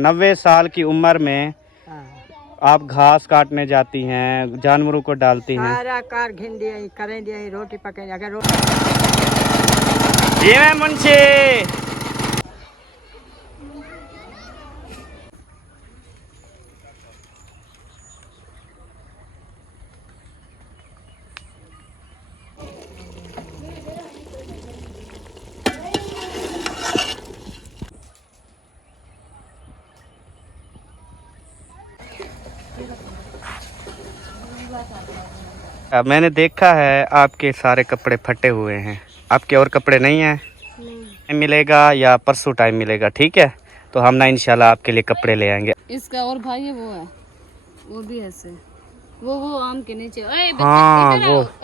90 साल की उम्र में आप घास काटने जाती हैं, जानवरों को डालती हैं। सारा कार घिन दिया, करें दिया, रोटी पकाई, अगर रोटी ये मैं मुंशी अब मैंने देखा है आपके सारे कपड़े फटे हुए हैं, आपके और कपड़े नहीं हैं? नहीं मिलेगा या परसों टाइम मिलेगा, ठीक है? तो हम ना इंशाल्लाह आपके लिए कपड़े ले आएंगे। इसका और भाई है, वो भी ऐसे, वो आम के नीचे। हाँ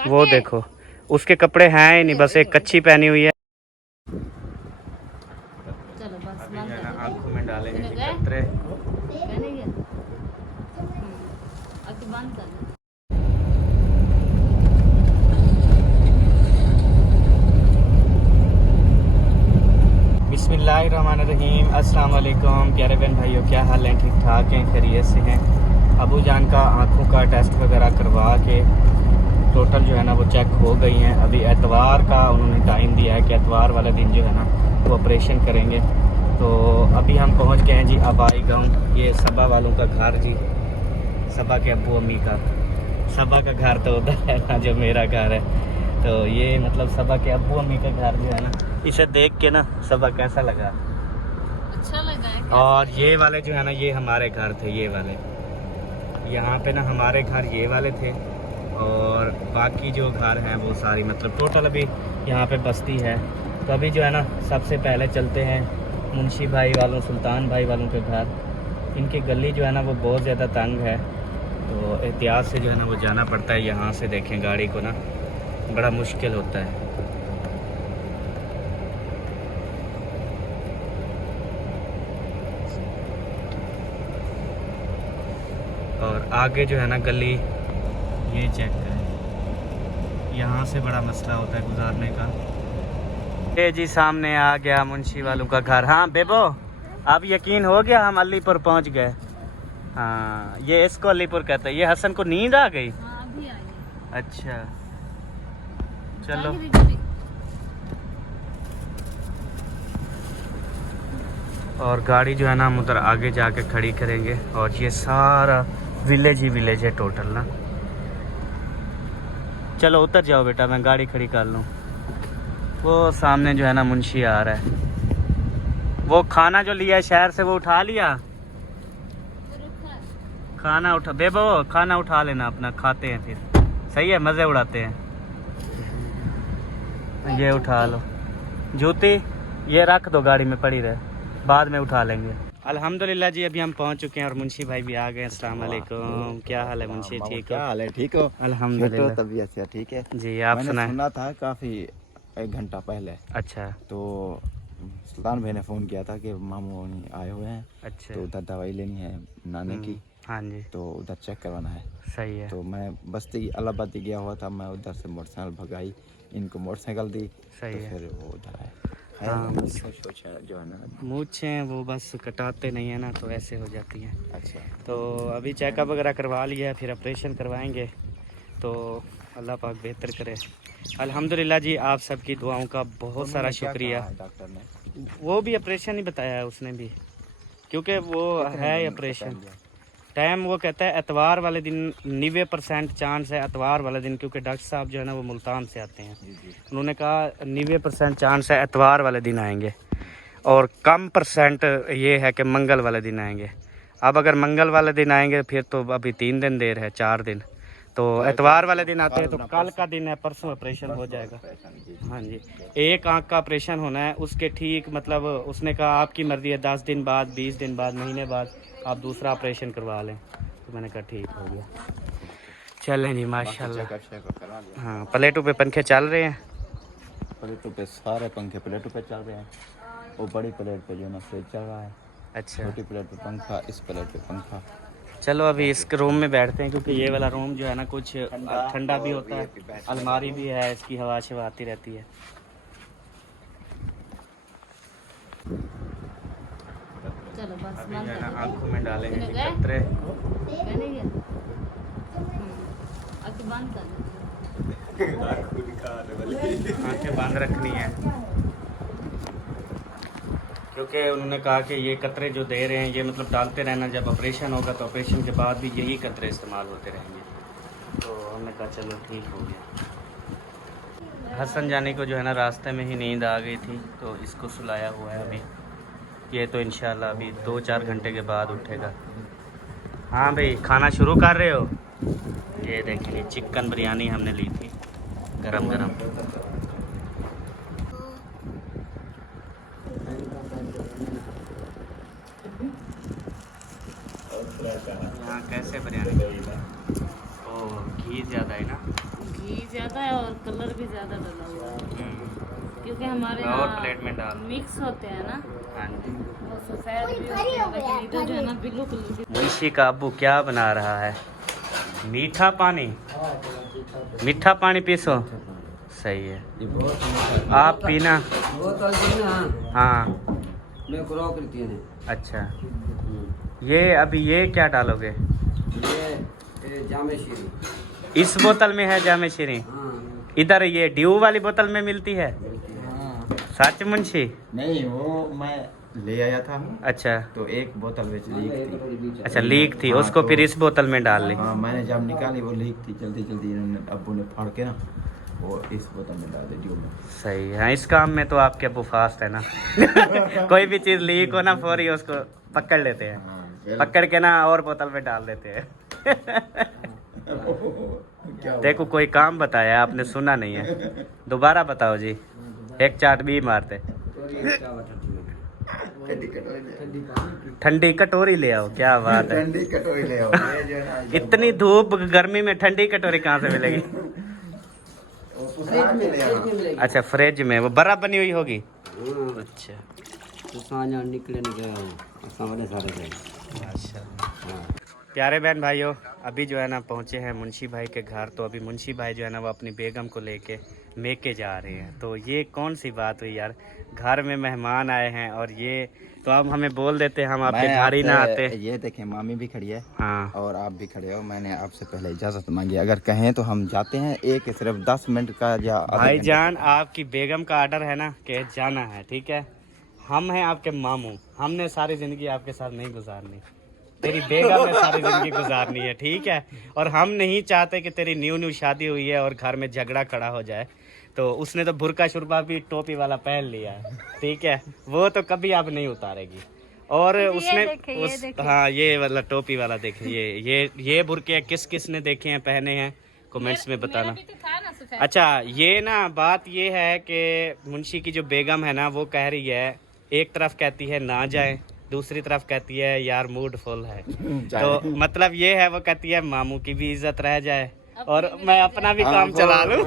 वो देखो, उसके कपड़े हैं ही नहीं, बस एक कच्ची पहनी हुई है। चलो बस आंखों में डालेंगे कतरे। बंद कर। बिस्मिल्लाहिर्रहमानिर्रहीम। अस्सलाम वालेकुम प्यारे बहन भाइयों, क्या हाल है? ठीक ठाक हैं, खैरियत से हैं? अबू जान का आँखों का टेस्ट वगैरह करवा के टोटल जो है ना वो चेक हो गई हैं। अभी एतवार का उन्होंने टाइम दिया है कि एतवार वाले दिन जो है ना वो ऑपरेशन करेंगे। तो अभी हम पहुंच गए हैं जी आबाई गांव। ये सबा वालों का घर जी, सबा के अब्बू अम्मी का। सबा का घर तो उधर है ना जो मेरा घर है, तो ये मतलब सबा के अब्बू अम्मी का घर जो है ना, इसे देख के ना सबा कैसा लगा? अच्छा लगा है। और ये वाले जो है ना ये हमारे घर थे, ये वाले यहाँ पे ना हमारे घर ये वाले थे, और बाकी जो घर हैं वो सारी मतलब टोटल अभी यहाँ पे बस्ती है। तो अभी जो है ना सबसे पहले चलते हैं मुंशी भाई वालों, सुल्तान भाई वालों के घर। इनकी गली जो है ना वो बहुत ज़्यादा तंग है, तो एहतियात से जो है ना वो जाना पड़ता है। यहाँ से देखें गाड़ी को ना बड़ा मुश्किल होता है। और आगे जो है ना गली ये चेक करें, यहाँ से बड़ा मसला होता है गुजारने का। ये जी सामने आ गया मुंशी वालों का घर। हाँ बेबो, अब यकीन हो गया हम अलीपुर पहुँच गए। हाँ ये इसको अलीपुर कहते हैं। ये हसन को नींद आ गई? हाँ, अभी आई है। अच्छा चलो। और गाड़ी जो है ना हम उधर आगे जाके खड़ी करेंगे। और ये सारा विलेज ही विलेज है टोटल ना। चलो उतर जाओ बेटा, मैं गाड़ी खड़ी कर लूँ। वो सामने जो है ना मुंशी आ रहा है। वो खाना जो लिया है शहर से वो उठा लिया? खाना उठा बेबो, खाना उठा लेना अपना, खाते हैं फिर। सही है, मज़े उड़ाते हैं। ये उठा लो। जूती ये रख दो, गाड़ी में पड़ी रहे, बाद में उठा लेंगे। अल्हम्दुलिल्लाह जी अभी हम पहुंच चुके हैं और मुंशी भाई भी आ गए। अस्सलाम वालेकुम। क्या हाल है मुंशी? ठीक हो? क्या हाल है? ठीक हो? अल्हम्दुलिल्लाह। तबीयत से ठीक है जी आप मैंने सुना था काफ़ी 1 घंटा पहले। अच्छा तो सुल्तान भाई ने फ़ोन किया था कि मामू आए हुए हैं, अच्छा। तो उधर दवाई लेनी है नानी की, हाँ जी तो उधर चेक करवाना है। सही है। तो मैं बस्ती अलाहाबादी गया हुआ था, मैं उधर से मोटरसाइकिल भगाई, इनको मोटरसाइकिल दी, सही तो है। फिर वो उधर आए। हाँ जो है ना मूछें वो बस कटाते नहीं है ना, तो ऐसे हो जाती हैं। अच्छा। तो अभी चेकअप वगैरह करवा लिया है, फिर ऑपरेशन करवाएंगे। तो अल्लाह पाक बेहतर करे। अल्हम्दुलिल्लाह जी आप सबकी दुआओं का बहुत सारा शुक्रिया। डॉक्टर ने वो भी ऑपरेशन ही बताया है उसने भी, क्योंकि वो है ऑपरेशन टाइम। वो कहता है एतवार वाले दिन 90% चांस है, एतवार वाले दिन, क्योंकि डॉक्टर साहब जो है ना वो मुल्तान से आते हैं। उन्होंने कहा 90% चांस है एतवार वाले दिन आएंगे, और कम परसेंट ये है कि मंगल वाले दिन आएंगे। अब अगर मंगल वाले दिन आएंगे फिर तो अभी 3 दिन देर है, 4 दिन। तो एतवार वाले दिन आते हैं तो कल का दिन है, परसों ऑपरेशन हो जाएगा। हाँ जी, एक आंख का ऑपरेशन होना है उसके, ठीक मतलब उसने कहा आपकी मर्जी है, 10 दिन बाद, 20 दिन बाद, महीने बाद आप दूसरा ऑपरेशन करवा लें। तो मैंने कहा ठीक हो गया, चलें जी माशाल्लाह। हाँ प्लेटों पे पंखे चल रहे हैं, प्लेटों पे सारे पंखे प्लेटों पे चल रहे हैं। वो बड़ी प्लेट पे जो ना फ्रिज चल रहा है, अच्छा। छोटी प्लेट पे पंखा, इस प्लेट पे पंखा। चलो अभी इस रूम में बैठते हैं, क्योंकि ये वाला रूम जो है ना कुछ ठंडा भी होता है, अलमारी भी है, इसकी हवा शवा आती रहती है। चलो बस अभी जो है ना आंखों में डाले हैं ये कतरे। आंखें बांध रखनी है क्योंकि उन्होंने कहा कि ये कतरे जो दे रहे हैं ये मतलब डालते रहना, जब ऑपरेशन होगा तो ऑपरेशन के बाद भी यही कतरे इस्तेमाल होते रहेंगे। तो हमने कहा चलो ठीक हो गया। हसन जानी को जो है ना रास्ते में ही नींद आ गई थी तो इसको सुलाया हुआ है अभी। ये तो इंशाल्लाह अभी 2-4 घंटे के बाद उठेगा। हाँ भाई खाना शुरू कर रहे हो? ये देखिए चिकन बिरयानी हमने ली थी गरम गरम। यहाँ कैसे बिरयानी? ओह घी ज़्यादा है ना? घी ज़्यादा है और कलर भी ज़्यादा डाला हुआ है क्योंकि हमारे और प्लेट में डाल मिक्स होते हैं ना। हाँ जी। वो सफ़ेद भी होते हैं लेकिन इधर जो है ना ब्लू कलर के। मुंशी का अब्बू क्या बना रहा है? मीठा पानी। मीठा पानी पीसो। सही है। आप पीना। हाँ अच्छा। ये अभी ये क्या डालोगे? जामे शीरी। इस बोतल में है जामे शीरी? इधर ये ड्यू वाली बोतल में मिलती है? सच मुंशी? नहीं वो मैं ले आया था। अच्छा तो एक बोतल में लीक थी। अच्छा लीक थी। हाँ, उसको तो फिर इस बोतल में डाल ली। हाँ मैंने जब निकाली वो लीक थी, जल्दी जल्दी इन्होंने अब्बू ने फाड़ के ना वो इस बोतल में डाल दी ड्यू में। सही है। इस काम में तो आपके अब्बू फास्ट है ना। कोई भी चीज़ लीक हो ना फौरी उसको पकड़ लेते हैं। हाँ, पकड़ के ना और बोतल में डाल देते हैं। देखो कोई काम बताया आपने सुना नहीं है, दोबारा बताओ जी। एक चाट भी मारते। ठंडी कटोरी ले आओ। क्या बात है। ठंडी कटोरी ले आओ। ये जो है ना इतनी धूप गर्मी में ठंडी कटोरी कहाँ से मिलेगी? अच्छा फ्रिज में वो बर्फ बनी हुई होगी। अच्छा निकले प्यारे बहन भाइयों, अभी जो है ना पहुँचे हैं मुंशी भाई के घर। तो अभी मुंशी भाई जो है ना वो अपनी बेगम को लेके मेके जा रहे हैं। तो ये कौन सी बात हुई यार, घर में मेहमान आए हैं और ये तो अब हमें बोल देते हम आपके घर ही ना आते। ये देखें मामी भी खड़ी है हाँ और आप भी खड़े हो। मैंने आपसे पहले इजाज़त मांगी, अगर कहें तो हम जाते हैं। एक सिर्फ 10 मिनट का या भाईजान आपकी बेगम का आर्डर है ना कि जाना है, ठीक है। हम हैं आपके मामू, हमने सारी ज़िंदगी आपके साथ नहीं गुजारनी, तेरी बेगम ने सारी ज़िंदगी गुजारनी है, ठीक है। और हम नहीं चाहते कि तेरी न्यू शादी हुई है और घर में झगड़ा खड़ा हो जाए। तो उसने तो बुर्का शुरबा भी टोपी वाला पहन लिया है, ठीक है। वो तो कभी आप नहीं उतारेगी। और उसने हाँ ये वाला टोपी वाला देखिए, ये बुर्के किस किस ने देखे हैं पहने हैं कमेंट्स में बताना। अच्छा ये ना बात ये है कि मुंशी की जो बेगम है ना वो कह रही है, एक तरफ कहती है ना जाए, दूसरी तरफ कहती है यार मूड फुल है। तो मतलब ये है, वो कहती है मामू की भी इज्जत रह जाए और मैं अपना भी काम चला लूं।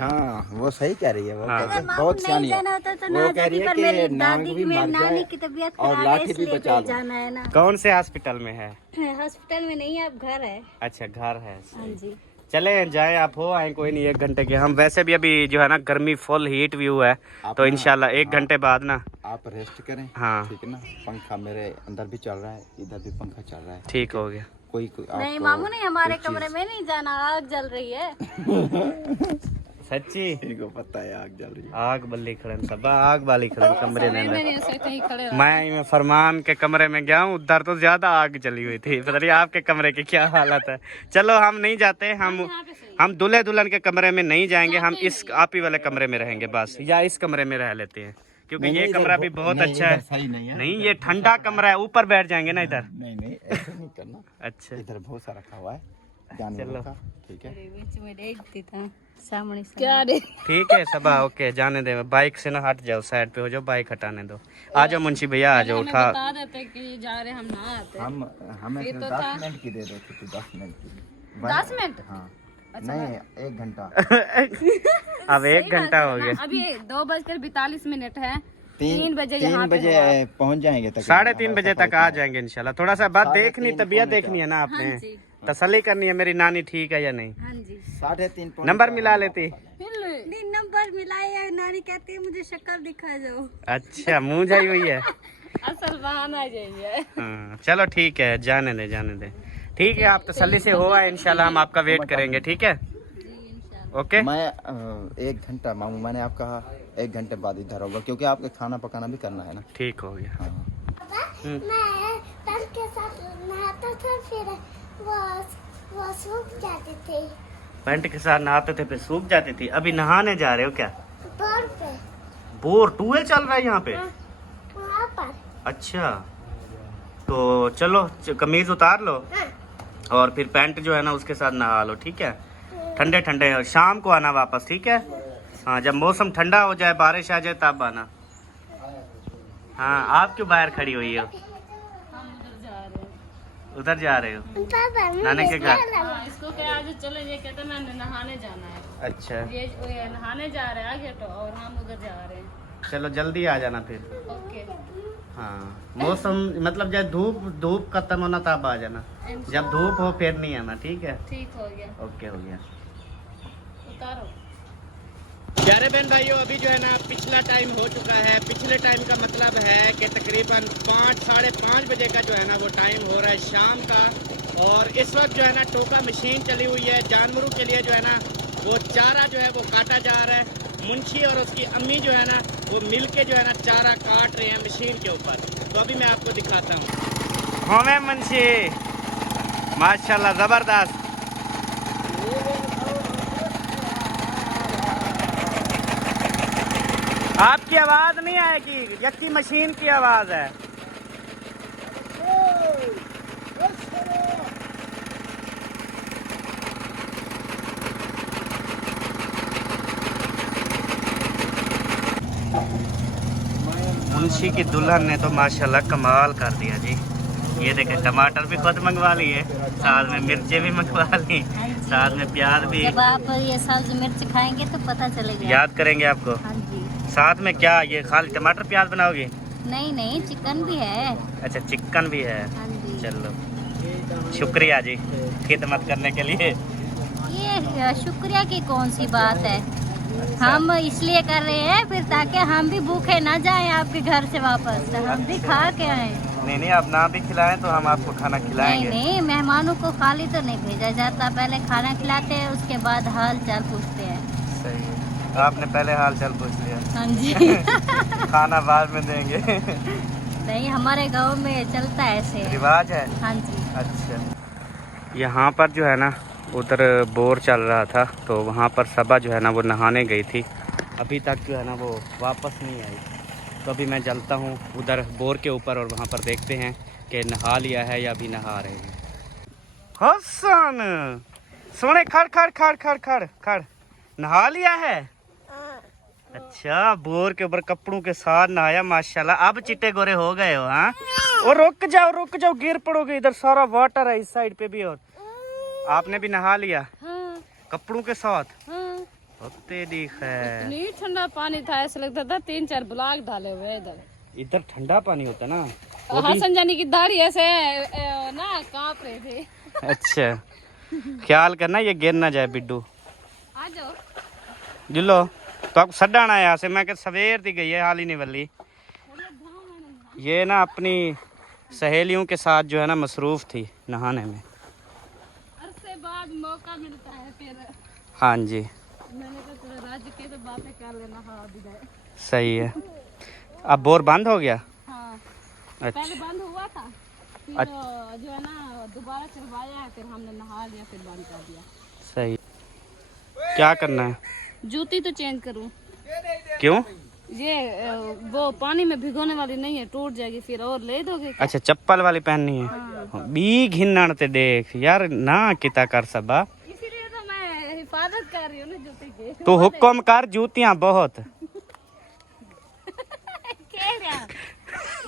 हाँ वो सही कह रही है। वो हाँ। बहुत सियानी है। वो कह रही है कि नाक भी मर जाए और लाठी भी बचा लो। जाना है ना। कौन से हॉस्पिटल में है? हॉस्पिटल में नहीं है, अब घर है। अच्छा घर है। हाँ जी। चले जाए, आप हो आए, कोई नहीं 1 घंटे के। हम वैसे भी अभी जो है ना गर्मी फुल हीट व्यू है, तो इंशाल्लाह 1 घंटे बाद ना आप रेस्ट करें। हाँ ठीक है ना। पंखा मेरे अंदर भी चल रहा है, इधर भी पंखा चल रहा है। ठीक हो गया। कोई नहीं मामू नहीं, हमारे कमरे में नहीं जाना, आग जल रही है। सच्ची इनको पता है आग जल रही है। आग बल्ली खड़न सब आग वाली खड़न कमरे में कहीं खड़े मैं फरमान के कमरे में गया हूँ, उधर तो ज्यादा आग जली हुई थी। पता नहीं आपके कमरे की क्या हालत है। चलो हम नहीं जाते, हम दूल्हे दुल्हन के कमरे में नहीं जाएंगे, हम इस आप ही वाले कमरे में रहेंगे बस, या इस कमरे में रह लेते हैं क्योंकि ये कमरा भी बहुत अच्छा है। सही नहीं है। नहीं ये ठंडा कमरा है, ऊपर बैठ जाएंगे ना इधर। नहीं ऐसे नहीं करना। अच्छा इधर बहुत सारा रखा हुआ है, ध्यान चलो। रखा। ठीक है। बीच में देखती था सामने क्या रे। ठीक है सबा ओके, जाने दे। बाइक से ना हट जाओ, साइड पे हो जाओ, बाइक हटाने दो। आ जाओ मुंशी भैया, आ जाओ, उठा। बता देते कि जा रहे हम ना आते। हम हमें सिर्फ 10 मिनट की दे दो, क्योंकि 10 मिनट की 10 मिनट? हाँ नहीं 1 घंटा। अब 1 घंटा हो गया। अभी 2:42 है। 3 बजे पहुंच जाएंगे तक। 3:30 बजे तक आ जाएंगे इंशाल्लाह। थोड़ा सा बात देखनी, तबीयत देखनी है ना आपने, तसल्ली करनी है मेरी नानी ठीक है या नहीं। हाँ जी। 3:30 नंबर मिला लेती। नहीं नंबर मिलाए, नानी कहती है मुझे शक्ल दिखा जाओ। अच्छा मुंह जाई हुई है। असल बहाना चाहिए। हाँ चलो ठीक है, जाने दे जाने दे। ठीक है, आप तसल्ली से हो आए, इंशाल्लाह हम आपका वेट करेंगे, ठीक है? ओके। मैं 1 घंटा मामू, मैंने आपका 1 घंटे बाद इधर होगा क्योंकि आपके खाना पकाना भी करना है ना। ठीक हो गया। हाँ। मैं पैंट के साथ नहाता था, फिर वो सूख जाते थे। पैंट के साथ नहाते थे फिर सूख जाती थी। अभी नहाने जा रहे हो क्या? बोर पे। बोर ट्यूबवेल चल रहा है यहाँ पे? वहाँ पर। अच्छा, तो चलो कमीज उतार लो और फिर पैंट जो है ना उसके साथ नहा लो, ठीक है? ठंडे ठंडे शाम को आना वापस, ठीक है? हाँ, जब मौसम ठंडा हो जाए, बारिश आ जाए तब आना। हाँ, आप क्यों बाहर खड़ी हुई हो? उधर जा रहे हो नानी के घर? हाँ, इसको क्या आज चले, ये कहते हैं मैंने नहाने जाना है। अच्छा, ये नहाने जा रहे हैं आगे तो, और हम उधर जा रहे हैं। चलो जल्दी आ जाना फिर। ओके। हाँ, मौसम मतलब जब धूप खत्म होना तब आ जाना, जब धूप हो फिर नहीं आना, ठीक है? ठीक हो गया। ओके हो गया। उतारो। प्यारे बहन भाइयों, अभी जो है ना पिछला टाइम हो चुका है। पिछले टाइम का मतलब है कि तकरीबन 5 साढ़े 5 बजे का जो है ना वो टाइम हो रहा है शाम का। और इस वक्त जो है ना टोका मशीन चली हुई है, जानवरों के लिए जो है ना वो चारा जो है वो काटा जा रहा है। मुंशी और उसकी अम्मी जो है ना वो मिल के जो है ना चारा काट रहे हैं मशीन के ऊपर। तो अभी मैं आपको दिखाता हूँ। हमें मुंशी माशाल्लाह ज़बरदस्त। आपकी आवाज नहीं आएगी, यक्की मशीन की आवाज है। मुंशी की दुल्हन ने तो माशाल्लाह कमाल कर दिया जी। ये देखें, टमाटर भी खुद मंगवा लिए, साथ में मिर्चें भी मंगवा ली, साथ में प्याज भी। जब आप ये सब्ज मिर्च खाएंगे तो पता चलेगा। याद करेंगे आपको। हाँ जी। साथ में क्या, ये खाली टमाटर प्याज बनाओगी? नहीं नहीं, चिकन भी है। अच्छा, चिकन भी है। हाँ जी। चलो शुक्रिया जी खिदमत करने के लिए। ये शुक्रिया की कौन सी बात है, हम इसलिए कर रहे हैं फिर ताकि हम भी भूखे ना जाएं आपके घर से वापस, हम भी खा के आए। नहीं, आप ना भी खिलाएं तो हम आपको खाना खिलाएंगे। नहीं, मेहमानों को खाली तो नहीं भेजा जाता, पहले खाना खिलाते हैं, उसके बाद हाल चाल पूछते हैं। सही है, आपने पहले हाल चाल पूछ लिया। हाँ जी। खाना बाद में देंगे। नहीं, हमारे गांव में चलता है ऐसे रिवाज है। हाँ जी। अच्छा, यहाँ पर जो है ना उधर बोर चल रहा था, तो वहाँ पर सबा जो है ना वो नहाने गई थी, अभी तक जो है ना वो वापस नहीं आई। तो अभी मैं चलता हूँ उधर बोर के ऊपर और वहाँ पर देखते हैं कि नहा लिया है या अभी नहा रहे हैं। हसन सोने खड़ खड़ खड़ खड़ खड़ खड़, नहा लिया है? अच्छा, बोर के ऊपर कपड़ों के साथ नहाया माशाल्लाह। अब चिट्टे गोरे हो गए हो? हाँ, और रुक जाओ, गिर पड़ोगे, इधर सारा वाटर है, इस साइड पे भी। और आपने भी नहा लिया? हाँ, कपड़ों के साथ? हाँ। तेरी खैर। इतनी ठंडा पानी था, ऐसा लगता था 3-4 ब्लॉक डाले हुए इधर। इधर ठंडा पानी होता ना। हसन जानी की दाढ़ी ऐसे ना कांप रहे थे। अच्छा, ख्याल करना ये गिर ना जाए बिड्डू। आ जाओ। जिलो तो आपको सड्डाना है यहाँ से, मैं सवेर दी गई है हाल ही नहीं वाली। ये ना अपनी सहेलियों के साथ जो है ना मसरूफ थी नहाने में। अरसे बाद मौका मिलता है फिर। हाँ जी, मैंने कहा थोड़ा राज्य के तो बातें कर लेना। हाँ भी जाए। सही है। अब बोर बंद हो गया? हाँ, अच्छा, पहले बंद हुआ था, फिर जो है ना दोबारा चलवाया, फिर हमने नहा लिया, फिर बंद कर दिया। सही। क्या करना है? जूती तो चेंज करूँ? क्यों? ये वो पानी में भिगोने वाली नहीं है, टूट जाएगी फिर। और ले दोगे क्या? अच्छा, चप्पल वाली पहननी है? हाँ। बी घिन्नण ते देख यार ना किता कर सबा, इसीलिए तो मैं हिफाजत कर रही हूँ ना जूती की। तो हुक्म कर, जूतियां बहुत। कह रहा,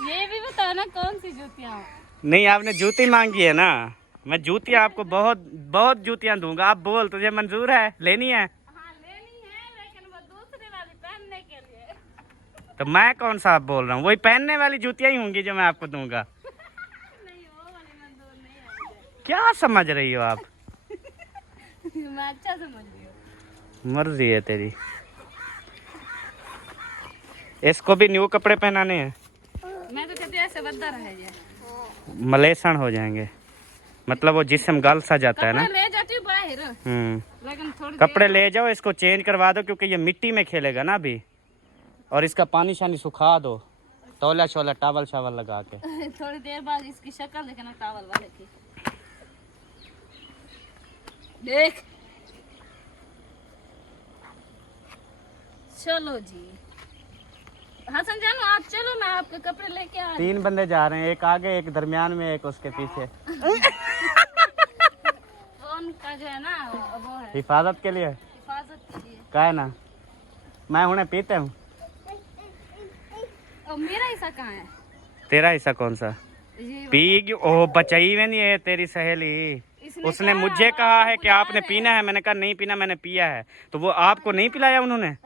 ये भी बताओ ना कौन सी जूतियाँ? नहीं, आपने जूती मांगी है ना, मैं जूतियां आपको बहुत जूतियां दूंगा। आप बोल, तुझे मंजूर है, लेनी है? हाँ लेनी है, लेकिन वो दूसरी वाली पहनने के लिए। तो मैं कौन सा आप बोल रहा हूँ, वही पहनने वाली जूतियां ही होंगी जो मैं आपको दूंगा। नहीं, वो वाली मंजूर नहीं है। क्या समझ रही हो आप? मैं अच्छा समझ रही हूँ। मर्जी है तेरी। इसको भी न्यू कपड़े पहनाने हैं? मैं तो कहती से बदतर है ये। मलेसन हो जाएंगे, मतलब वो जिस्म गल सा जाता है ना। ले जाती हूँ बाहर, लेकिन थोड़ी कपड़े ले जाओ, इसको चेंज करवा दो क्योंकि ये मिट्टी में खेलेगा ना अभी, और इसका पानी शानी सुखा दो, तौला शोला टावल शावल लगा के। थोड़ी देर बाद इसकी शक्ल देखना टावल वाले की। देख चलो जी हसन जानू आप चलो, मैं आपके कपड़े लेके आ रही 3 बंदे जा रहे हैं, एक आगे एक दरमियान में एक उसके पीछे, हूँ। फोन का जो है ना वो है हिफाजत के लिए। हिफाजत के लिए। का है ना, मैं उन्हें पीते हूँ। और मेरा हिस्सा कहाँ है? तेरा हिस्सा कौन सा? ये पी ओ बचाई में नहीं है तेरी सहेली, उसने मुझे कहा है कि आपने पीना है, मैंने कहा नहीं पीना, मैंने पिया है, तो वो आपको नहीं पिलाया उन्होंने?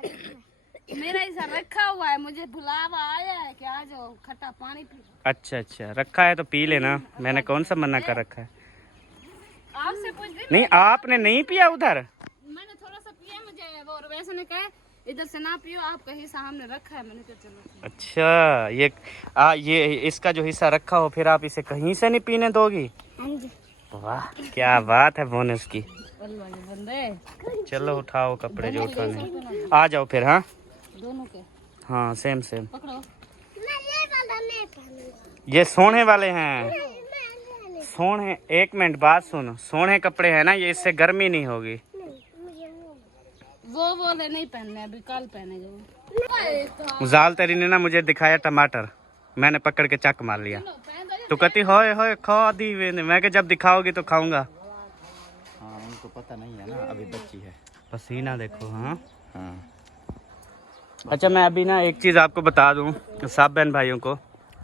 मेरा हिस्सा रखा हुआ है, मुझे बुलावा आया है कि आ जाओ खट्टा पानी पी। अच्छा अच्छा, रखा है तो पी लेना, मैंने कौन सा मना कर रखा है? आपसे पूछ दी नहीं आपने नहीं पिया उधर? मैंने थोड़ा सा पिया, मुझे वो वैसे ने कहा इधर से ना पियो, आपका हिस्सा हमने रखा है। मैंने कहा चलो। अच्छा ये इसका जो हिस्सा रखा हो फिर आप इसे कहीं से नहीं पीने दोगी? वाह क्या बात है बोनस की। बंदे चलो उठाओ कपड़े जो उठाने, आ जाओ फिर। हाँ दोनों के हाँ सेम सेम। पकड़ो। ये सोने वाले हैं, सोने, एक मिनट बात सुनो, सोने कपड़े हैं ना ये, इससे गर्मी नहीं होगी। वो बोले नहीं पहनने, अभी कल पहनेंगे। जाल तेरी ने ना मुझे दिखाया टमाटर, मैंने पकड़ के चक मार लिया, तो कहती होए होए खा दी मैंने, मैं जब दिखाओगी तो खाऊंगा। हाँ उनको पता नहीं है ना, अभी बच्ची है। पसीना देखो। हाँ हाँ अच्छा मैं अभी ना एक चीज़ आपको बता दूं सब बहन भाइयों को,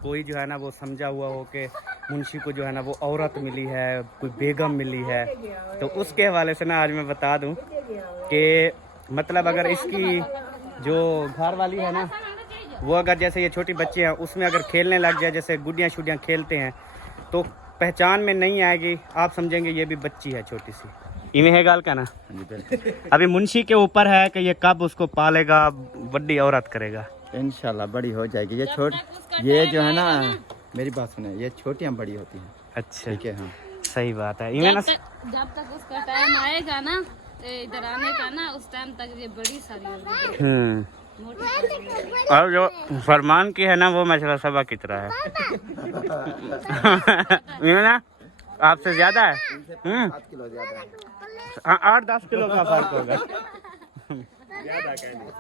कोई जो है ना वो समझा हुआ हो कि मुंशी को जो है ना वो औरत मिली है, कोई बेगम मिली है, तो उसके हवाले से ना आज मैं बता दूं कि मतलब अगर इसकी जो घर वाली है ना वो अगर जैसे ये छोटी बच्ची है उसमें अगर खेलने लग जाए, जैसे गुड्डियाँ शुड्डियाँ खेलते हैं, तो पहचान में नहीं आएगी, आप समझेंगे ये भी बच्ची है छोटी सी। इन्हें है गाल का ना अभी मुंशी के ऊपर है कि ये कब उसको पालेगा, बड़ी औरत करेगा। इंशाल्लाह बड़ी हो जाएगी। ये ये जो है ना, मेरी बात सुने, ये छोटियाँ बड़ी होती हैं। अच्छा ठीक है। हाँ सही बात है। इन्हें ना जब तक उसका टाइम आएगा ना इधर आने का ना, उस टाइम तक ये बड़ी सारी होगी। मोटी और जो फरमान की है ना वो माशाल्लाह सबा की तरह है। ये ना आपसे ज्यादा है। 7 किलो ज्यादा है। हाँ 8-10 किलो का फर्क होगा।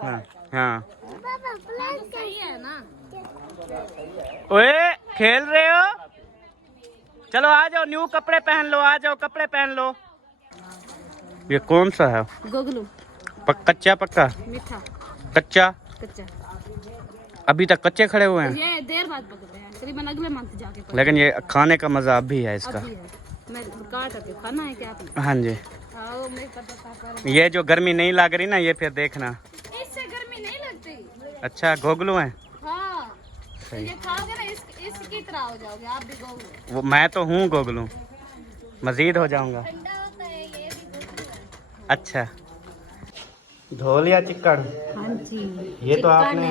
हाँ हाँ सही है ना। ओए खेल रहे हो, चलो आ जाओ, न्यू कपड़े पहन लो, आ जाओ कपड़े पहन लो। ये कौन सा है? गोगलू। कच्चा पक्का? मीठा कच्चा? कच्चा। अभी तक कच्चे खड़े हुए हैं, ये देर बाद पकते हैं, करीबन अगले मंथ जाके पकते लेकिन ये खाने का मजा अब भी है इसका। हैं। मैं काट के खाना है क्या आपने? हाँ जी। आओ मैं पता ये जो गर्मी नहीं लग रही ना, ये फिर देखना। इससे गर्मी नहीं लगती। अच्छा घोगलू है। हाँ सही। ये खाओगे ना इसकी तरह हो जाओगे आप भी। गोगलू वो मैं तो हूँ गोगलू, मजीद हो जाऊंगा। ठंडा होता है, ये भी गोगलू है। अच्छा धो लिया चिकन? हाँ जी। ये तो आपने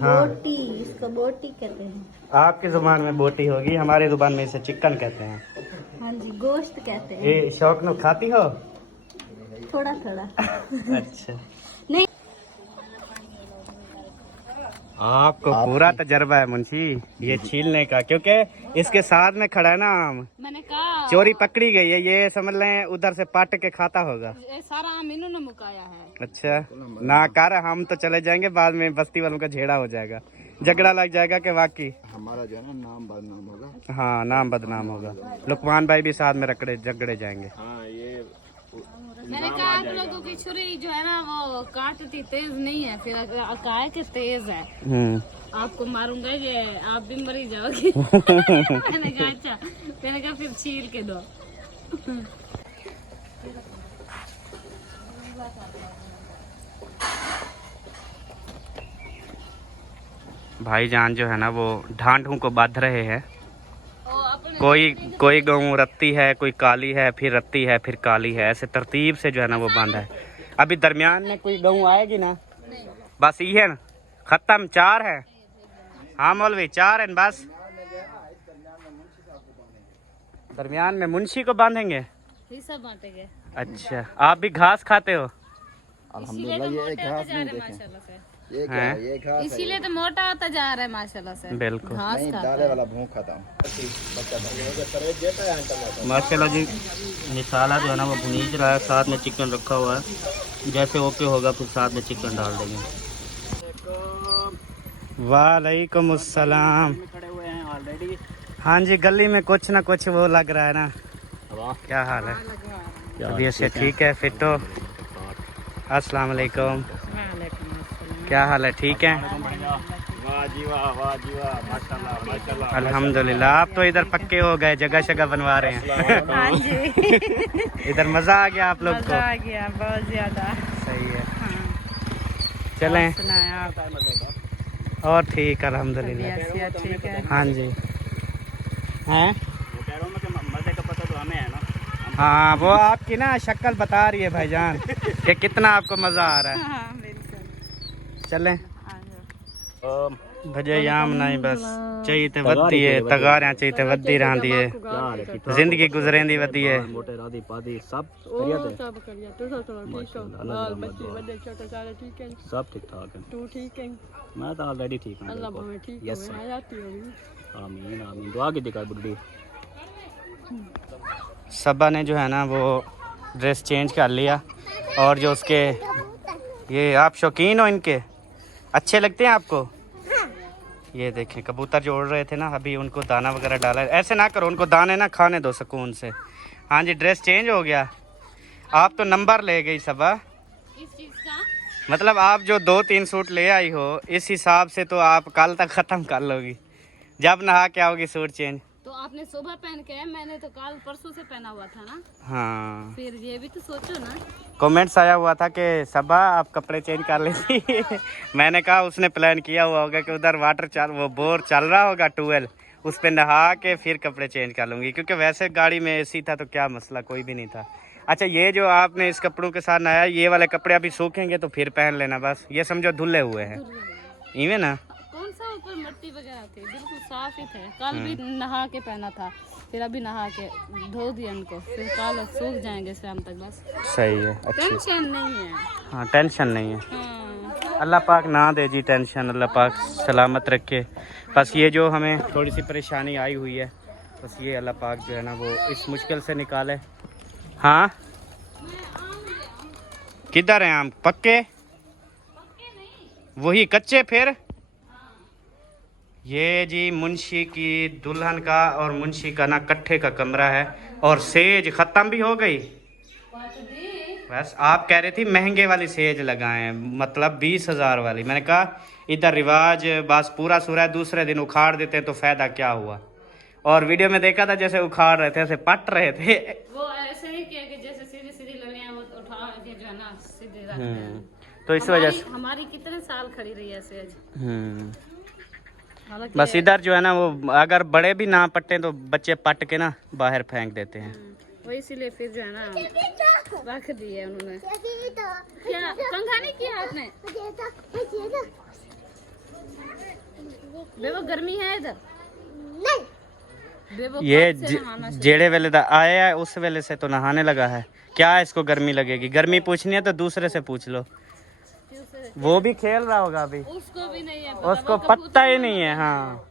हाँ बोटी, इसको बोटी कहते हैं। आपकी जुबान में बोटी होगी, हमारी जुबान में इसे चिकन कहते हैं। हाँ जी, गोश्त कहते हैं। ये शौक नो खाती हो? थोड़ा थोड़ा। अच्छा नहीं आपको पूरा तजर्बा है मुंशी ये छीलने का, क्योंकि इसके साथ में खड़ा है ना आम, मैंने कहा चोरी पकड़ी गई है, ये समझ लें उधर से पाट के खाता होगा। ये सारा आम इन्होंने मुकाया है। अच्छा ना कर, हम तो चले जाएंगे, बाद में बस्ती वालों का झेड़ा हो जाएगा, झगड़ा लग जाएगा कि वाकई हमारा जो है ना नाम बदनाम होगा। हाँ नाम बदनाम होगा। लुकमान भाई भी साथ में रगड़े झगड़े जाएंगे। हाँ ये मैंने कहा आप लोगों की छुरी जो है ना वो काटती तेज नहीं है, फिर कहा कि तेज है, आपको मारूंगा ये आप भी मरी जाओगे। मैंने कहा अच्छा, मैंने कहा फिर छील के दो। भाईजान जो है ना वो ढांढों को बांध रहे हैं, कोई गऊ रत्ती है, कोई काली है, फिर रत्ती है, फिर काली है, ऐसे तरतीब से जो है ना वो बांधा है। अभी दरमियान में कोई गऊ आएगी ना, बस ये ना खत्म, 4 है। हाँ मौलवी 4 है बस। दरमियान में मुंशी को बांधेंगे। ये सब बांटेंगे। अच्छा, आप भी घास खाते हो? अल्हम्दुलिल्लाह ये घास नहीं देखें, माशाल्लाह से। ये क्या है? ये घास है, इसीलिए तो मोटा होता जा रहा है माशाल्लाह से। बिल्कुल घास नहीं खाता दाले है। वाला भूख खाता हूँ। माशाल्लाह जी। मसाला जो है ना वो भुनीज रहा है, साथ में चिकन रखा हुआ है। जैसे ओके होगा फिर साथ में चिकन डाल देंगे। वालेकुम अस्सलाम। खड़े हुए हैं ऑलरेडी। हाँ जी, गली में कुछ ना कुछ वो लग रहा है ना। क्या हाल है? तबीयत से ठीक है? फिट हो? अस्सलाम वालेकुम। क्या हाल है? ठीक है? वाह जी वाह, वाह जी वाह, माशाल्लाह माशाल्लाह। अल्हम्दुलिल्लाह। आप तो इधर पक्के हो गए, जगह जगह बनवा रहे हैं। हाँ जी। इधर मजा आ गया आप लोग को? आ गया बहुत ज्यादा। सही है। चलें और ठीक अल्हम्दुलिल्लाह। ठीक है। हाँ जी। हैं? वो कह रहा हूँ मैं कि मजे का पता तो हमें है ना। हाँ, वो आपकी ना शक्ल बता रही है भाईजान कि कितना आपको मज़ा आ रहा है। हाँ बिल्कुल। चलें भजे याम नहीं बस चाहिए वधी है तगारियां चाहिए वधी रहती है जिंदगी गुजरेंदी वधी है। मोटे राधी पादी सब बढ़िया थे। सब ठीक ठाक है। तू ठीक है? मैं तो ऑलरेडी ठीक हूँ। यस आमीन आमीन। दुआ की दिक्कत बुढ़ी। सबा ने जो है ना वो ड्रेस चेंज कर लिया और जो उसके ये आप शौकीन हो इनके? अच्छे लगते हैं आपको? ये देखें कबूतर जो उड़ रहे थे ना अभी उनको दाना वगैरह डाला। ऐसे ना करो, उनको दाने ना खाने दो सुकून से। हाँ जी, ड्रेस चेंज हो गया। आप तो नंबर ले गई सबा। इस चीज का मतलब आप जो 2-3 सूट ले आई हो इस हिसाब से तो आप कल तक ख़त्म कर लोगी। जब नहा के आओगी सूट चेंज। तो आपने सुबह पहन के, मैंने तो कल परसों से पहना हुआ था ना। हाँ, फिर ये भी तो सोचो ना। कमेंट्स आया हुआ था कि सबा आप कपड़े चेंज कर लेती। मैंने कहा उसने प्लान किया हुआ होगा कि उधर वो बोर चल रहा होगा ट्यूबवेल, उस पर नहा के फिर कपड़े चेंज कर लूँगी क्योंकि वैसे गाड़ी में एसी था तो क्या मसला कोई भी नहीं था। अच्छा, ये जो आपने इस कपड़ों के साथ नहाया ये वाले कपड़े अभी सूखेंगे तो फिर पहन लेना, बस ये समझो धुले हुए हैं इवे ना। कौन सा ऊपर मिट्टी वगैरह थी, बिल्कुल साफ ही थे। कल भी नहा के पहना था, फिर अभी नहा के धो दिया इनको, फिर कल सूख जाएंगे शाम तक। बस सही है, अच्छी। टेंशन नहीं है। हाँ, टेंशन नहीं है। हाँ। अल्लाह पाक ना दे जी टेंशन, अल्लाह पाक सलामत रखे। बस ये जो हमें थोड़ी सी परेशानी आई हुई है बस ये अल्लाह पाक जो है ना वो इस मुश्किल से निकाले। हाँ, किधर हैं आम? पक्के? वही कच्चे? फिर ये जी मुंशी की दुल्हन का और मुंशी का ना कट्ठे का कमरा है और सेज ख़त्म भी हो गई। बस आप कह रही थी महंगे वाली सेज लगाएं, मतलब 20,000 वाली। मैंने कहा इधर रिवाज बस पूरा सूरा है, दूसरे दिन उखाड़ देते हैं तो फ़ायदा क्या हुआ। और वीडियो में देखा था जैसे उखाड़ रहे थे, ऐसे पट रहे थे। वो ऐसे ही किया कि जैसे सीधी सीधी लड़ियां वो उठा के जो है ना सीधे रखते हैं। तो इस वजह से हमारी कितने साल खड़ी रही है सेज। हालांकि बस इधर जो है ना वो अगर बड़े भी ना पट्टे तो बच्चे पट के ना बाहर फेंक देते हैं। वो इसीलिए फिर जो है ना रख दिए उन्होंने। क्या कंघा नहीं किया आपने? बेबो गर्मी है इधर। बेबो ये कब से नहाना शुरू- जेड़े वेले दा आया है उस वेले से तो नहाने लगा है। क्या इसको गर्मी लगेगी? गर्मी पूछनी है तो दूसरे से पूछ लो, वो भी खेल रहा होगा अभी। उसको भी नहीं है उसको वो पता ही नहीं है। हाँ,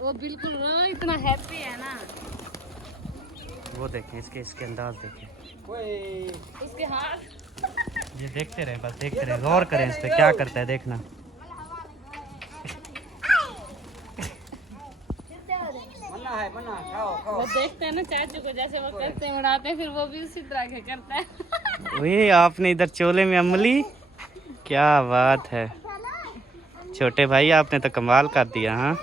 वो बिल्कुल वो इतना हैप्पी है ना। वो देखें इसके अंदाज देखें। उसके हाथ ये देखते रहे, बस देखते रहे, गौर करें इस पे क्या करता है, देखना। वो देखते हैं ना चाचू को, जैसे वो करते हैं उड़ाते हैं, फिर वो भी उसी तरह के करता है। वही आपने इधर चोले में अमली, क्या बात है छोटे भाई, आपने तो कमाल कर दिया। हाँ,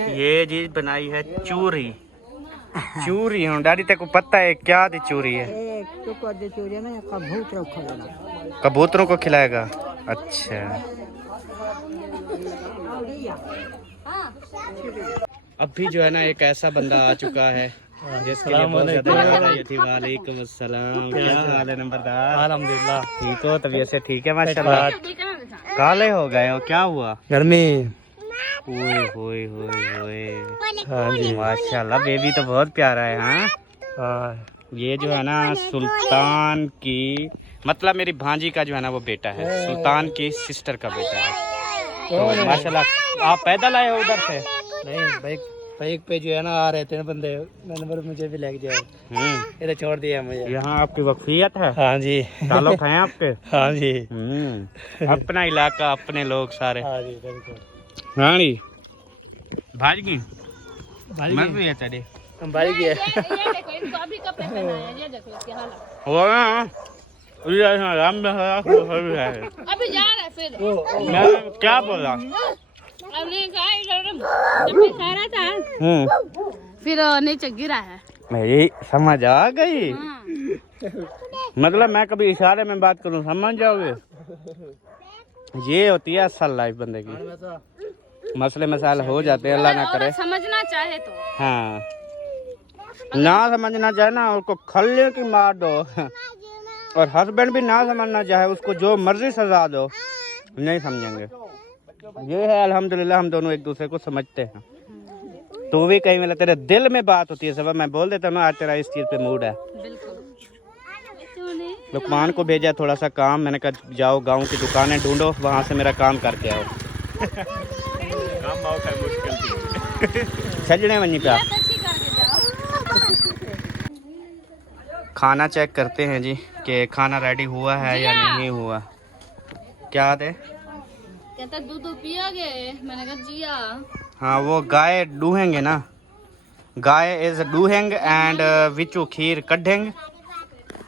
ये चीज बनाई है चूरी। चूरी हूँ डैडी, तेको पता है क्या दी चूरी है? कबूतरों को खिलाएगा। अच्छा, अभी जो है ना एक ऐसा बंदा आ चुका है जिसके लिए बहुत ज़्यादा बधाई थी। वालेकुम अस्सलाम, क्या हाल है नंबरदार? अल्हम्दुलिल्लाह ठीक हो? तबीयत से ठीक है माशाल्लाह? काले हो गए हो, क्या हुआ? गर्मी। ओए होए होए होए, माशाल्लाह बेबी तो बहुत प्यारा है। हाँ, ये जो है ना सुल्तान की, मतलब मेरी भांजी का जो है ना वो बेटा है, सुल्तान की सिस्टर का बेटा है। तो माशाल्लाह आप पैदल आए हो उधर से? नहीं बाइक पे जो है ना आ रहे थे बंदे, मैंने मुझे भी लेके जाओ, ये तो छोड़ दिया मुझे। यहाँ आपकी वक्फियत है? हाँ जी। ताल्लुक है आपके? हाँ जी। अपना इलाका, अपने लोग सारे। हाँ जी बिल्कुल। रानी भाजी मत भी है तेरे भाई की है। ये देखो इनको अभी कपड़े पहनाए, ये देखो इसकी हालत। वो ना ये आराम में है। अभी जा रहा है फिर। मैं क्या बोला? हमने कहा जब मैं खा रहा था फिर नीचे गिरा है। मेरी समझ आ गई। हाँ। मतलब मैं कभी इशारे में बात करूं समझ जाओगे? ये होती है असल लाइफ बंदे की। मसले मसाइल हो जाते हैं, अल्लाह ना करे। औरत समझना चाहे तो। हाँ, ना समझना चाहे ना उसको खल्ले की मार दो। और हस्बैंड भी ना समझना चाहे उसको जो मर्जी सजा दो, नहीं समझेंगे। ये है अल्हम्दुलिल्लाह, हम दोनों एक दूसरे को समझते हैं। तू भी कहीं मिला तेरे दिल में बात होती है सब, मैं बोल देता हूँ आज तेरा इस चीज पे मूड है। लुकमान को भेजा थोड़ा सा काम, मैंने कहा जाओ गांव की दुकानें ढूंढो, वहां से मेरा काम करके आओ। सजने वहीं का खाना चेक करते हैं जी कि खाना रेडी हुआ है या नहीं हुआ। क्या दे? कहता दूध पियोगे? मैंने कहा जिया। हाँ, वो गाय दूहेंगे ना, गाय इज दूहेंग एंड विचू खीर कढ़ेंगे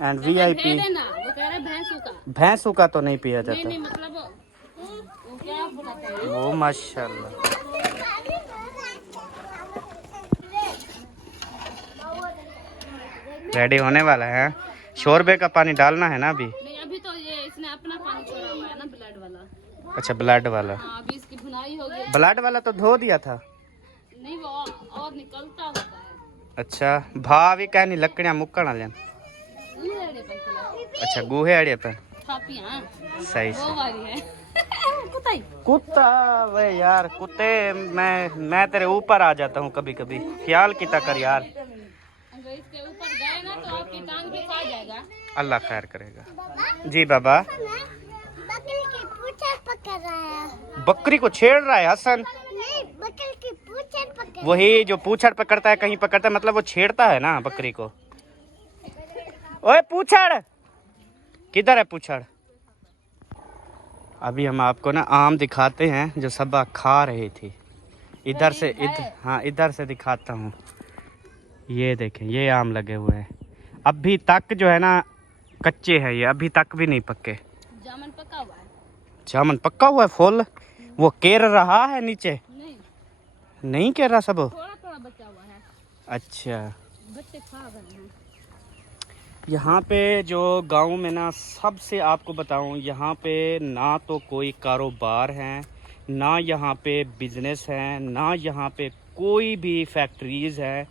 एंड वीआईपी। वो कह रहा भैंसों का। भैंसों का तो नहीं पिया नहीं जाता मतलब वो क्या बुलाते हैं? वो माशाल्लाह। रेडी होने वाला है। शोरबे का पानी डालना है ना अभी? नहीं अभी तो ये इसने अपना पानी छोड़ा हुआ है ना, ब्लड वाला। अच्छा, ब्लड वाला। हाँ, अभी इसकी भुनाई होगी। ब्लड वाला तो धो दिया था। नहीं वो और निकलता होता है। अच्छा, भाभी कहनी लकड़ियां मुक्कण वाले। अच्छा, गूहे अड़े पे सही वो से। वाली है। कुत्ता वे यार, कुत्ते मैं तेरे ऊपर आ जाता हूँ कभी कभी, ख्याल की तकर यार। अगर इसके ऊपर गए ना तो आपकी टांग भी खा जाएगा। अल्लाह खैर करेगा। जी बाबा। बकरी की पूंछ पकड़ रहा है। बकरी को छेड़ रहा है हसन? नहीं, बकरी की पूंछ पकड़। वही जो पूछड़ पकड़ता है, कहीं पकड़ता है मतलब वो छेड़ता है ना बकरी को। ओए पूछड़, किधर है पूछड़? अभी हम आपको ना आम दिखाते हैं जो सबा खा रही थी। इधर से हाँ, इधर से दिखाता हूँ। ये देखें, ये आम लगे हुए हैं। अभी तक जो है ना कच्चे हैं, ये अभी तक भी नहीं पक्के। जामुन पका हुआ है। जामुन पक्का हुआ है फुल? वो केर रहा है नीचे? नहीं केर रहा सब? थोड़ा थोड़ा बचा हुआ है। अच्छा, बच्चे खा गए हैं। यहाँ पे जो गांव में ना, सबसे आपको बताऊं, यहाँ पे ना तो कोई कारोबार है, ना यहाँ पे बिजनेस है, ना यहाँ पे कोई भी फैक्ट्रीज है।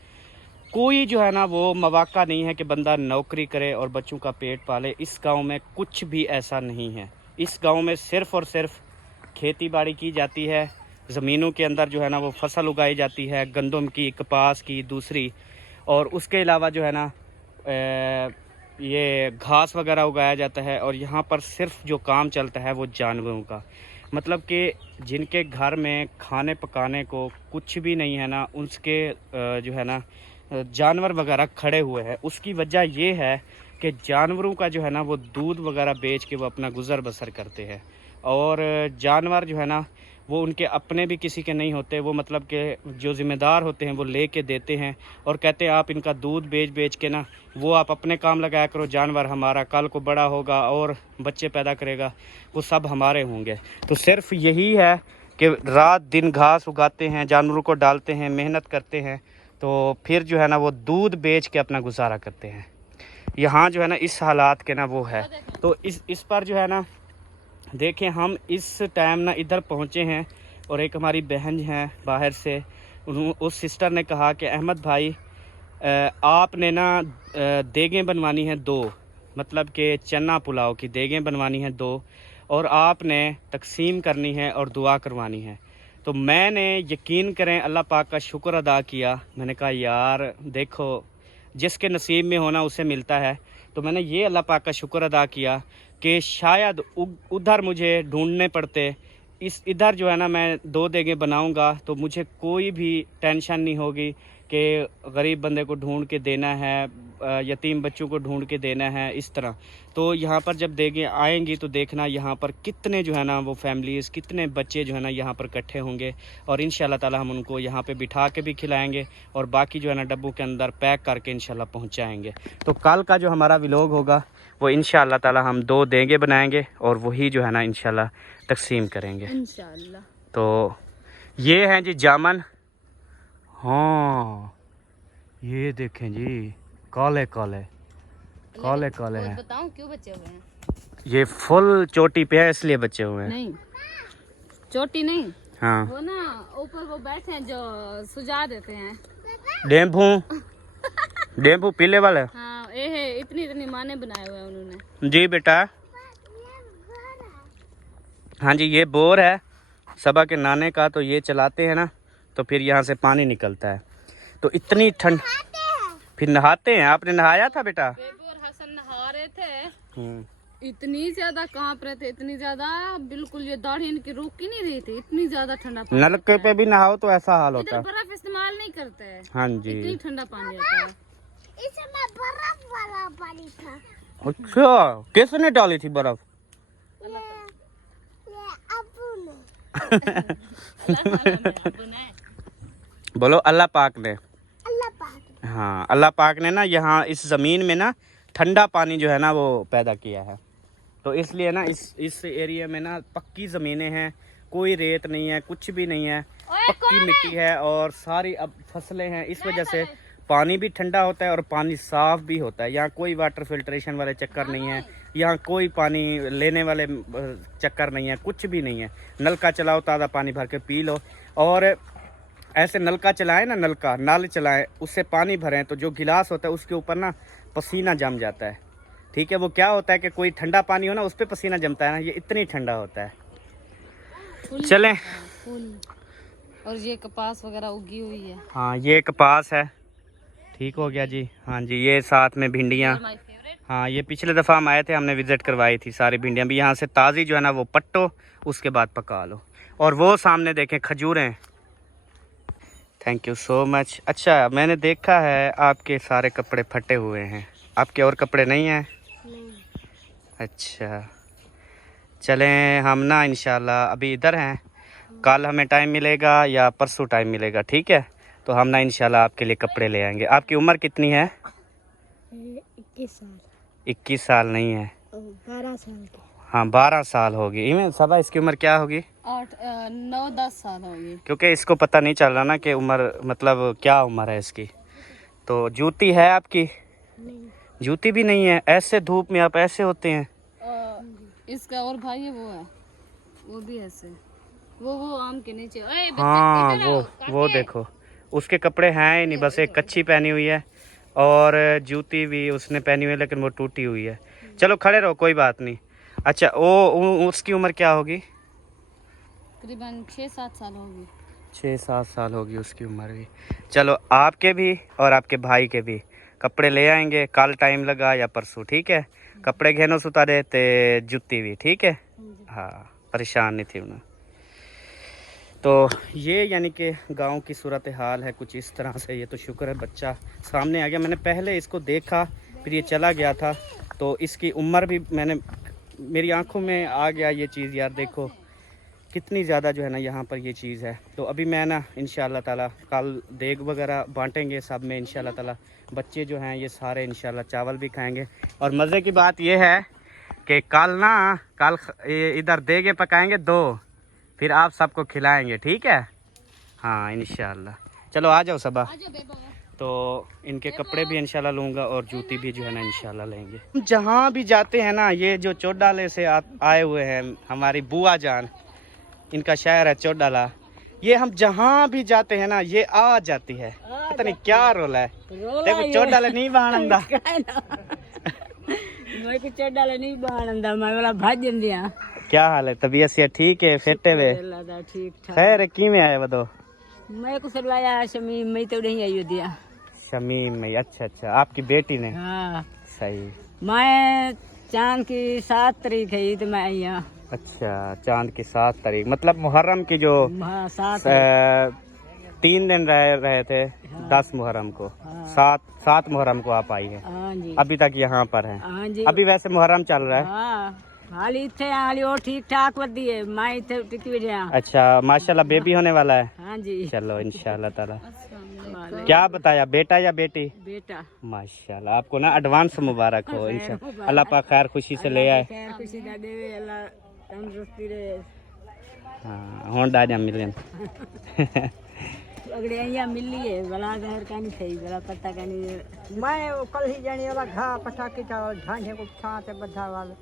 कोई जो है ना वो मौका नहीं है कि बंदा नौकरी करे और बच्चों का पेट पाले। इस गांव में कुछ भी ऐसा नहीं है। इस गांव में सिर्फ़ और सिर्फ खेती बाड़ी की जाती है। ज़मीनों के अंदर जो है ना वो फसल उगाई जाती है, गंदम की, कपास की, दूसरी। और उसके अलावा जो है ना ये घास वगैरह उगाया जाता है। और यहाँ पर सिर्फ जो काम चलता है वो जानवरों का, मतलब कि जिनके घर में खाने पकाने को कुछ भी नहीं है ना, उसके जो है ना जानवर वगैरह खड़े हुए हैं। उसकी वजह ये है कि जानवरों का जो है ना वो दूध वगैरह बेच के वो अपना गुज़र बसर करते हैं। और जानवर जो है ना वो उनके अपने भी किसी के नहीं होते, वो मतलब कि जो ज़िम्मेदार होते हैं वो ले के देते हैं और कहते हैं आप इनका दूध बेच के ना वो आप अपने काम लगाया करो, जानवर हमारा कल को बड़ा होगा और बच्चे पैदा करेगा, वो सब हमारे होंगे। तो सिर्फ यही है कि रात दिन घास उगाते हैं, जानवरों को डालते हैं, मेहनत करते हैं, तो फिर जो है ना वो दूध बेच के अपना गुजारा करते हैं। यहाँ जो है ना इस हालात के ना वो है। तो इस पर जो है ना देखें, हम इस टाइम ना इधर पहुँचे हैं और एक हमारी बहन है बाहर से, उस सिस्टर ने कहा कि अहमद भाई आपने ना देगें बनवानी है 2, मतलब कि चना पुलाव की देगें बनवानी है 2, और आपने तकसीम करनी है और दुआ करवानी है। तो मैंने यकीन करें अल्लाह पाक का शुक्र अदा किया। मैंने कहा यार देखो जिसके नसीब में होना उसे मिलता है। तो मैंने ये अल्लाह पाक का शुक्र अदा किया कि शायद उधर मुझे ढूंढने पड़ते, इधर जो है ना मैं 2 देगें बनाऊंगा तो मुझे कोई भी टेंशन नहीं होगी कि गरीब बंदे को ढूंढ के देना है, यतीम बच्चों को ढूंढ के देना है, इस तरह। तो यहाँ पर जब देगें आएंगी तो देखना यहाँ पर कितने जो है ना वो फैमिलीज़, कितने बच्चे जो है ना यहाँ पर इकट्ठे होंगे, और इंशाल्लाह ताला हम उनको यहाँ पे बिठा के भी खिलाएंगे और बाकी जो है ना डब्बों के अंदर पैक करके इंशाल्लाह पहुँचाएँगे। तो कल का जो हमारा व्लॉग होगा वो इंशाल्लाह ताला हम 2 देगें बनाएँगे और वही जो है ना इंशाल्लाह तकसीम करेंगे इंशाल्लाह। तो ये हैं जी जामन। हाँ ये देखें जी काले काले काले काले हैं। बताऊं क्यों बचे हुए हैं? ये फुल चोटी पे है इसलिए बचे हुए हैं। नहीं चोटी नहीं, हाँ वो ना ऊपर वो बैठे हैं जो सुझा देते हैं। डेम्पू पीले वाले। हाँ ये है, इतनी इतनी माने बनाए हुए हैं उन्होंने। जी बेटा, हाँ जी ये बोर है सबा के नाने का, तो ये चलाते हैं ना तो फिर यहाँ से पानी निकलता है। तो इतनी ठंड, फिर नहाते हैं। आपने नहाया था बेटा? बेबू और हसन नहा रहे थे, इतनी ज्यादा कांप रहे थे, इतनी ज्यादा बिल्कुल ये दाढ़ी इनकी रुक ही नहीं रही थी, इतनी ज्यादा ठंडा पानी। नलके पे भी नहाओ तो ऐसा हाल होता इधर है। बर्फ इस्तेमाल नहीं करते हैं। हाँ जी इतनी ठंडा पानी आता है। इसमें बर्फ वाला पानी था। अच्छा किसने डाली थी बर्फ? बोलो अल्लाह पाक ने। अल्लाह पाक। हाँ अल्लाह पाक ने ना यहाँ इस ज़मीन में ना ठंडा पानी जो है ना वो पैदा किया है। तो इसलिए ना इस एरिया में ना पक्की ज़मीनें हैं, कोई रेत नहीं है, कुछ भी नहीं है, पक्की मिट्टी है और सारी अब फसलें हैं। इस वजह से पानी भी ठंडा होता है और पानी साफ़ भी होता है। यहाँ कोई वाटर फिल्ट्रेशन वाले चक्कर नहीं है, यहाँ कोई पानी लेने वाले चक्कर नहीं है, कुछ भी नहीं है। नलका चलाओ, ताज़ा पानी भर के पी लो। और ऐसे नलका चलाएं ना, नल चलाएं, उससे पानी भरें तो जो गिलास होता है उसके ऊपर ना पसीना जम जाता है। ठीक है, वो क्या होता है कि कोई ठंडा पानी हो ना उस पर पसीना जमता है ना, ये इतनी ठंडा होता है। चलें। फूल और ये कपास वगैरह उगी हुई है। हाँ ये कपास है, ठीक हो गया जी। हाँ जी ये साथ में भिंडियाँ। हाँ ये पिछले दफ़ा हम आए थे, हमने विज़िट करवाई थी। सारी भिंडियाँ भी यहाँ से ताज़ी जो है ना वो पट्टो, उसके बाद पका लो। और वो सामने देखें खजूरें। Thank you so much. अच्छा मैंने देखा है आपके सारे कपड़े फटे हुए हैं, आपके और कपड़े नहीं हैं? अच्छा चलें हम ना इंशाल्लाह अभी इधर हैं, कल हमें टाइम मिलेगा या परसों टाइम मिलेगा, ठीक है? तो हम ना इंशाल्लाह आपके लिए कपड़े ले आएंगे। आपकी उम्र कितनी है? 21 साल। 21 साल नहीं है, 12 साल की। हाँ 12 साल होगी। इमें सबा इसकी उम्र क्या होगी? 9-10 साल होगी। क्योंकि इसको पता नहीं चल रहा ना कि उम्र मतलब क्या उम्र है इसकी। तो जूती है आपकी? नहीं। जूती भी नहीं है। ऐसे धूप में आप ऐसे होते हैं? इसका और भाई है, वो भी ऐसे, वो आम के नीचे। ओए बच्चा, हाँ इधर आओ, वो देखो उसके कपड़े हैं ही नहीं, बस एक कच्ची पहनी हुई है और जूती भी उसने पहनी हुई है लेकिन वो टूटी हुई है। चलो खड़े रहो, कोई बात नहीं। अच्छा उसकी उम्र क्या होगी? तकरीबन 6-7 साल होगी। 6-7 साल होगी उसकी उम्र भी। चलो आपके भी और आपके भाई के भी कपड़े ले आएंगे, कल टाइम लगा या परसों, ठीक है? कपड़े घेनो सुता दे ते जुत्ती भी, ठीक है? हाँ परेशान नहीं थी उन्हें। तो ये यानी कि गांव की सूरत हाल है कुछ इस तरह से। ये तो शुक्र है बच्चा सामने आ गया। मैंने पहले इसको देखा फिर ये चला गया था, तो इसकी उम्र भी मेरी आंखों में आ गया ये चीज़। यार देखो कितनी ज़्यादा जो है ना यहाँ पर ये चीज़ है। तो अभी मैं ना इंशाल्लाह ताला कल देग वगैरह बांटेंगे सब में इंशाल्लाह ताला। बच्चे जो हैं ये सारे इंशाल्लाह चावल भी खाएंगे। और मज़े की बात ये है कि कल इधर देगे पकाएंगे 2, फिर आप सबको खिलाएंगे, ठीक है? हाँ इंशाल्लाह। चलो आ जाओ सबा। तो इनके कपड़े भी इंशाल्लाह लूँगा और जूती भी जो है ना इंशाल्लाह लेंगे। जहाँ भी जाते हैं ना, ये जो चोडाले से आए हुए हैं हमारी बुआ जान, इनका शहर है चोडाला। ये हम जहाँ भी जाते हैं ना ये आ जाती है, पता नहीं क्या रोला है। देखो चोट डाले नहीं बहानंदा मैं कुछ डाले नहीं बहानंदा मैं वाला भाजन दिया। क्या हाल है, तबीयत से ठीक है, फिटे हुए? ठीक ठाक। खैर की में आए बतो? मैं कुछ लाया शमी मैं तो नहीं आई दिया। शमीम में, अच्छा अच्छा, आपकी बेटी ने? हाँ सही। मैं चांद की 7 तारीख है तो मैं आई हूँ। अच्छा, चांद की 7 तारीख, मतलब मुहर्रम की जो 3 दिन रहे थे, 10 मुहर्रम को, 7 मुहर्रम को आप आई है। हाँ जी। अभी तक यहाँ पर है? हाँ जी। अभी वैसे मुहर्रम चल रहा है? हाँ हाली इथे हाली और ठीक ठाक वधी है मैं इथे टिकी वजह। अच्छा, माशाल्लाह बेबी होने वाला है? हाँ जी। चलो इंशाल्लाह ताला। क्या बताया, बेटा या बेटी? बेटा। माशाल्लाह, आपको ना एडवांस मुबारक हो इंशाल्लाह। अल्लाह पाक खैर खुशी से ले आए। खैर खुशी दा देवे अल्लाह तंदुरुस्ती रहे। हाँ होंडा जा मिलन अगले यहाँ मिली है भला घर का नहीं सही भला पता का नहीं। मैं वो कल ही जाने वाला घा पटाखे का ढांढे को छाते बधा वाला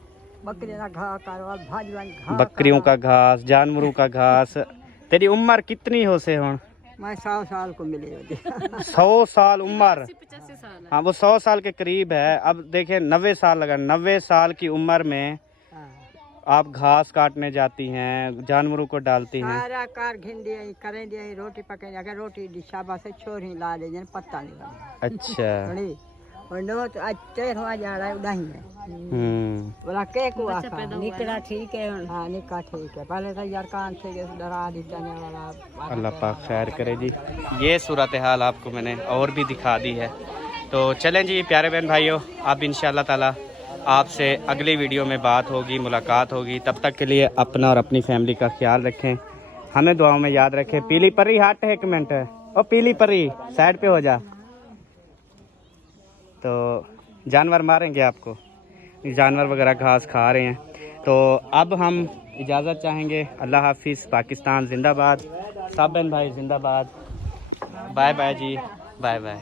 बकरी का घा कारवाल भाजवान घा बकरियों का घास, जानवरों का घास। तेरी उम्र कितनी हो से हूँ? मैं 100 साल को मिले 100 साल उम्र? 85 साल हाँ वो 100 साल के करीब है। अब देखे 90 साल लगा, 90 साल की उम्र में आप घास काटने जाती हैं, जानवरों को डालती हैं। सारा कार घिन दिया करें दिया रोटी पके अगर रोटी शाबा से छोरी ला दे जन पत्ता नहीं बना। अच्छा। और नो तो आज 13वां जा रहा है उदाही है। बोला के को आखा निकला ठीक है। हाँ निका ठीक है, पहले तो यार कान से डरा दी जाने वाला। अल्लाह पाक खैर करे जी। ये सूरत हाल आपको मैंने और भी दिखा दी है। तो चलें जी प्यारे बहन भाइयों, अब इंशाल्लाह ताला आपसे अगली वीडियो में बात होगी, मुलाकात होगी। तब तक के लिए अपना और अपनी फैमिली का ख्याल रखें, हमें दुआओं में याद रखें। पीली परी हट 1 मिनट, ओ पीली परी साइड पे हो जा। तो जानवर मारेंगे आपको, जानवर वगैरह घास खा रहे हैं। तो अब हम इजाज़त चाहेंगे। अल्लाह हाफिज़। पाकिस्तान जिंदाबाद। सब बहन भाई जिंदाबाद। बाय बाय जी, बाय बाय।